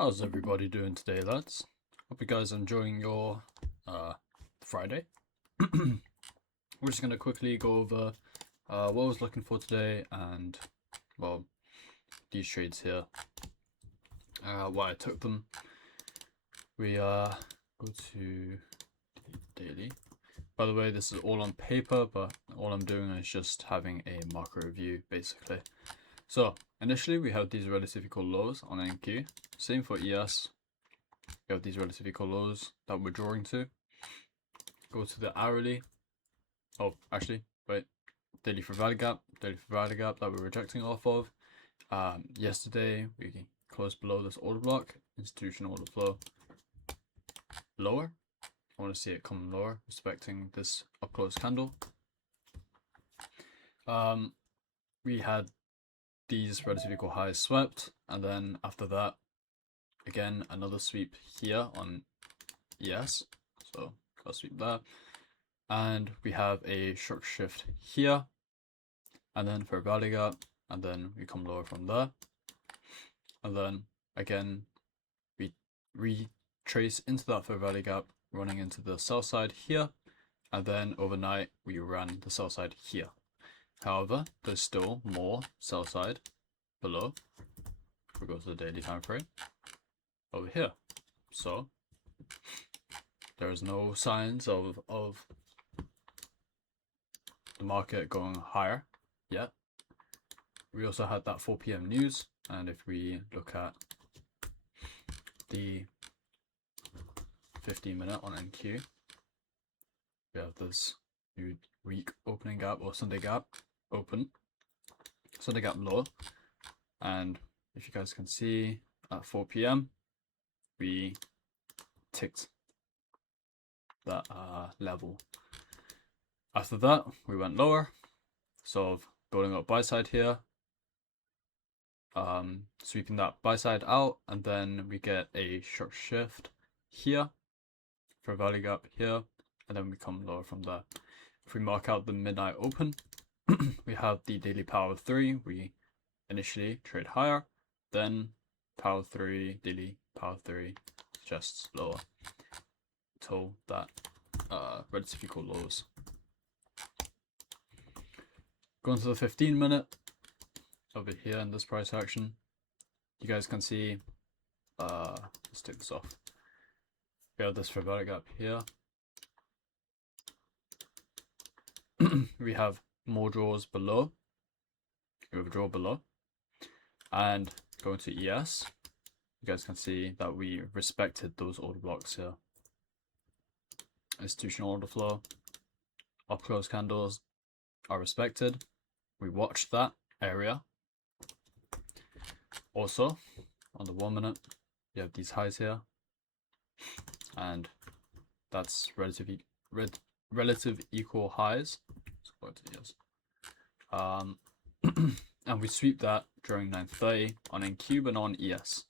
How's everybody doing today, lads? Hope you guys are enjoying your Friday. We're just going to quickly go over what I was looking for today and, well, these trades here, why I took them. We go to daily. By the way, this is all on paper, but all I'm doing is just having a market review, basically. So, initially we have these relative equal lows on NQ. Same for ES. We have these relative equal lows that we're drawing to. Go to the hourly. Oh, actually, wait. Daily for value gap that we're rejecting off of. Yesterday we closed below this order block. Institutional order flow lower. I want to see it come lower, respecting this up close candle. We had these relative equal highs swept, and then after that, again another sweep here on ES. So got sweep there, and we have a short shift here, and then for a value gap, and then we come lower from there, and then again we retrace into that fair value gap, running into the sell side here, and then overnight we ran the sell side here. However, there's still more sell side below. If we go to the daily time frame over here, so there's no signs of the market going higher yet. We also had that 4 p.m. news, and if we look at the 15-minute on NQ, we have this new week opening gap or Sunday gap open, Sunday gap low, and if you guys can see at 4 p.m. we ticked that level. After that we went lower, sort of building up buy side here, sweeping that buy side out, and then we get a short shift here for a value gap here, and then we come lower from there. If we mark out the midnight open, we have the daily power 3. We initially trade higher, then power 3, daily power 3 suggests lower till that relative equal lows. Going to the 15-minute over here in this price action, you guys can see, let's take this off. We have this fair value gap here. We have more draws below. We have a draw below, and going to ES, you guys can see that we respected those order blocks here. Institutional order flow, up close candles are respected. We watched that area. Also, on the 1 minute, you have these highs here, and that's relative equal highs. And we sweep that during 9:30 on NQ and on ES.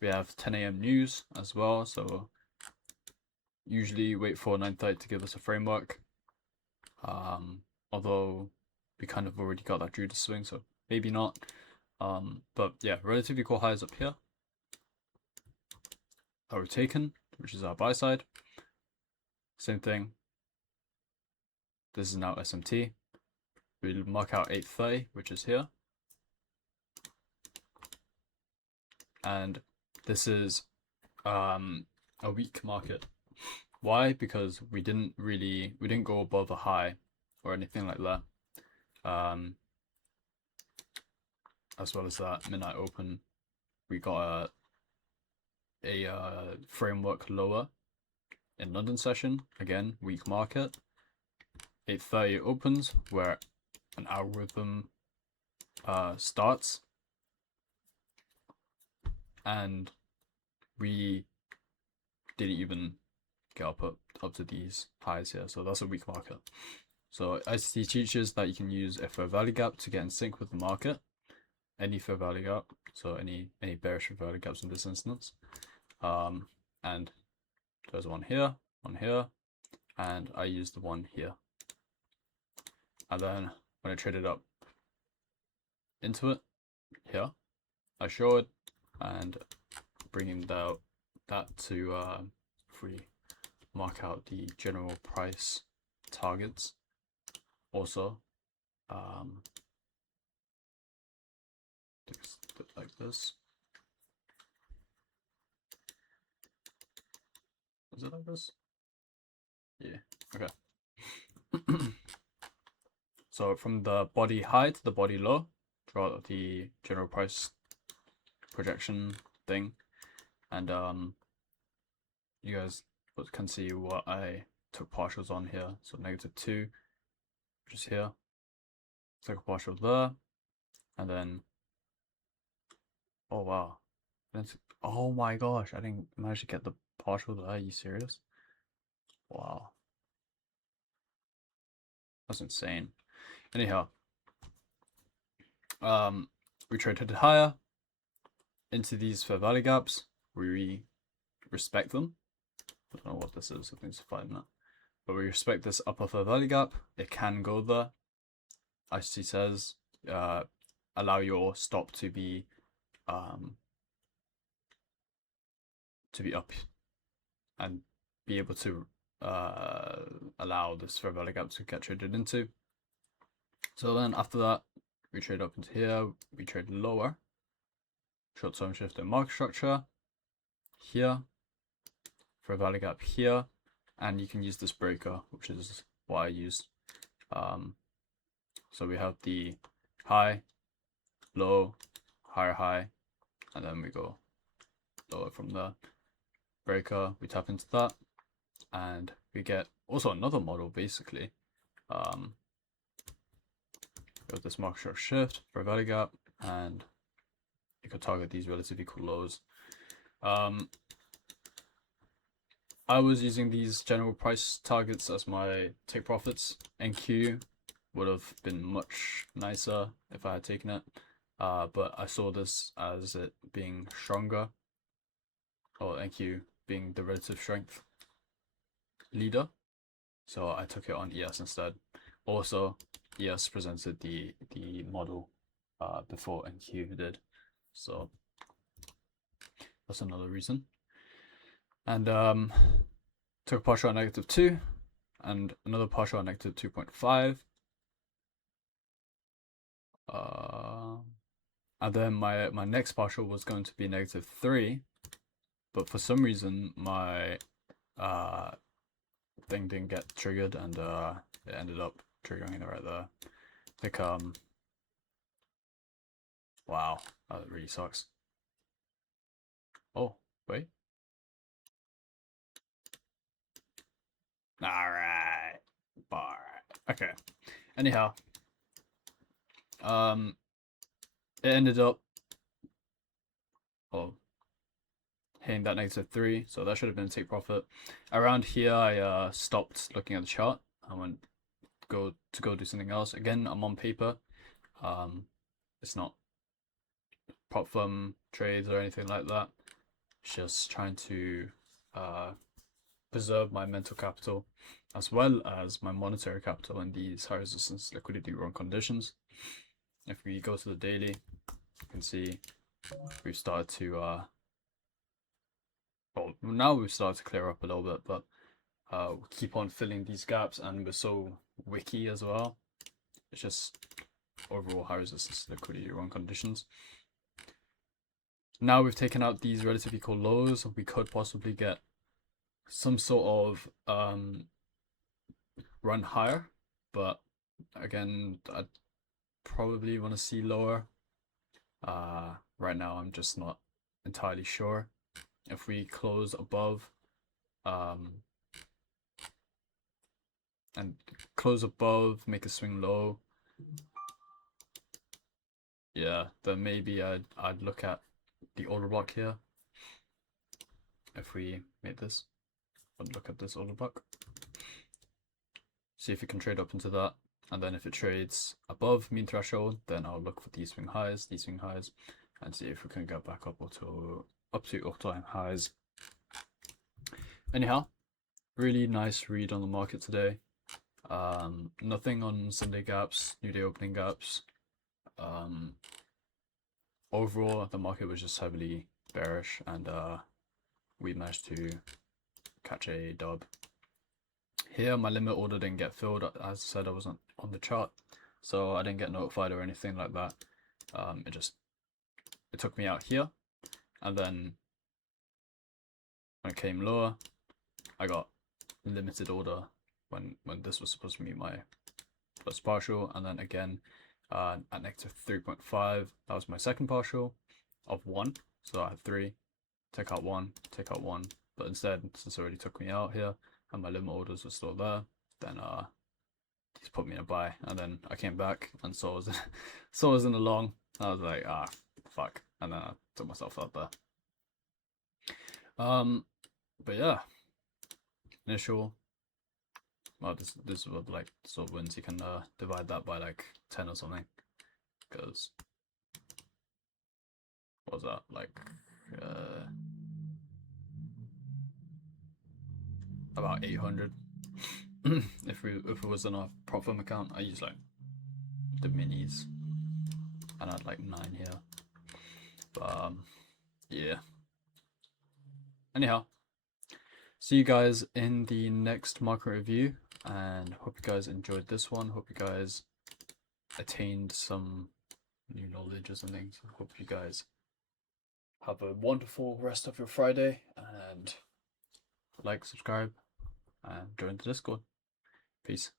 We have 10 a.m. news as well, so usually wait for 9:30 to give us a framework. Although we kind of already got that Judas swing, so maybe not. But yeah, relative equal highs up here that were taken, which is our buy side. Same thing. This is now SMT. We'll mark out 8:30, which is here. And this is a weak market. Why? Because we didn't go above a high or anything like that. As well as that midnight open, we got a framework lower in London session. Again, weak market. 8:30 opens where an algorithm starts, and we didn't even get up to these highs here, so that's a weak market. So ICT teaches that you can use a fair value gap to get in sync with the market, any fair value gap, so any bearish fair value gaps in this instance. And there's one here, and I used the one here. And then when I traded up into it here, I show it, and bringing that to if we mark out the general price targets also, like this. Is it like this? Yeah, okay. So from the body high to the body low, draw the general price projection thing, and you guys can see what I took partials on here. So -2, which is here. Took a partial there, and then oh wow, oh my gosh, I didn't manage to get the partial there. Are you serious? Wow, that's insane. Anyhow, we traded higher into these fair value gaps. We respect them. I don't know what this is. I think it's 5 now. But we respect this upper fair value gap. It can go there. ICT says allow your stop to be up and be able to allow this fair value gap to get traded into. So then after that, we trade up into here. We trade lower. Short-term shift in market structure here. Fair value gap here, and you can use this breaker, which is what I used. So we have the high, low, higher high, and then we go lower from there. Breaker, we tap into that, and we get also another model basically. Got this market structure shift, fair value gap, and you can target these relative equal lows. I was using these general price targets as my take profits. NQ would have been much nicer if I had taken it, but I saw this as it being stronger, or NQ being the relative strength leader, so I took it on ES instead. Also, ES presented the model before NQ did, so that's another reason. And took a partial at -2 and another partial at -2.5. And then my next partial was going to be -3, but for some reason my thing didn't get triggered, and it ended up triggering it right there. I think wow, that really sucks. Oh wait. Alright. Okay. Anyhow. It ended up hitting that -3, so that should have been a take profit. Around here I stopped looking at the chart. I went to go do something else. Again, I'm on paper. It's not prop firm trades or anything like that. It's just trying to preserve my mental capital as well as my monetary capital in these high resistance liquidity run conditions. If we go to the daily, you can see we've started to well, now we've started to clear up a little bit, but we keep on filling these gaps, and we're so wicky as well. It's just overall high resistance liquidity run conditions. Now we've taken out these relative equal lows, we could possibly get some sort of run higher, but again, I'd probably want to see lower. Right now I'm just not entirely sure. If we close above and close above, make a swing low, yeah, then maybe I'd look at the order block here. If we make this, I'd look at this order block, see if it can trade up into that, and then if it trades above mean threshold, then I'll look for these swing highs, and see if we can get back up to all-time highs. Anyhow, really nice read on the market today. Nothing on Sunday gaps, new day opening gaps. Overall, the market was just heavily bearish, and we managed to catch a dub. Here my limit order didn't get filled. As I said, I wasn't on the chart, so I didn't get notified or anything like that. It took me out here, and then when it came lower, I got limited order when this was supposed to be my first partial, and then again at negative 3.5, that was my second partial of 1, so I had 3, take out 1, take out 1, but instead, since it already took me out here and my limit orders were still there, then he's put me in a buy, and then I came back and saw it was in a long. I was like, fuck, and then I took myself out there. But yeah, initial. Well, this was like sort of wins. You can divide that by like 10 or something, because what was that, like about 800. if it was on a prop firm account, I use like the minis, and I had like 9 here. But yeah. Anyhow, see you guys in the next market review, and hope you guys enjoyed this one. Hope you guys attained some new knowledge or something. So hope you guys have a wonderful rest of your Friday, and like, subscribe, and join the Discord. Peace.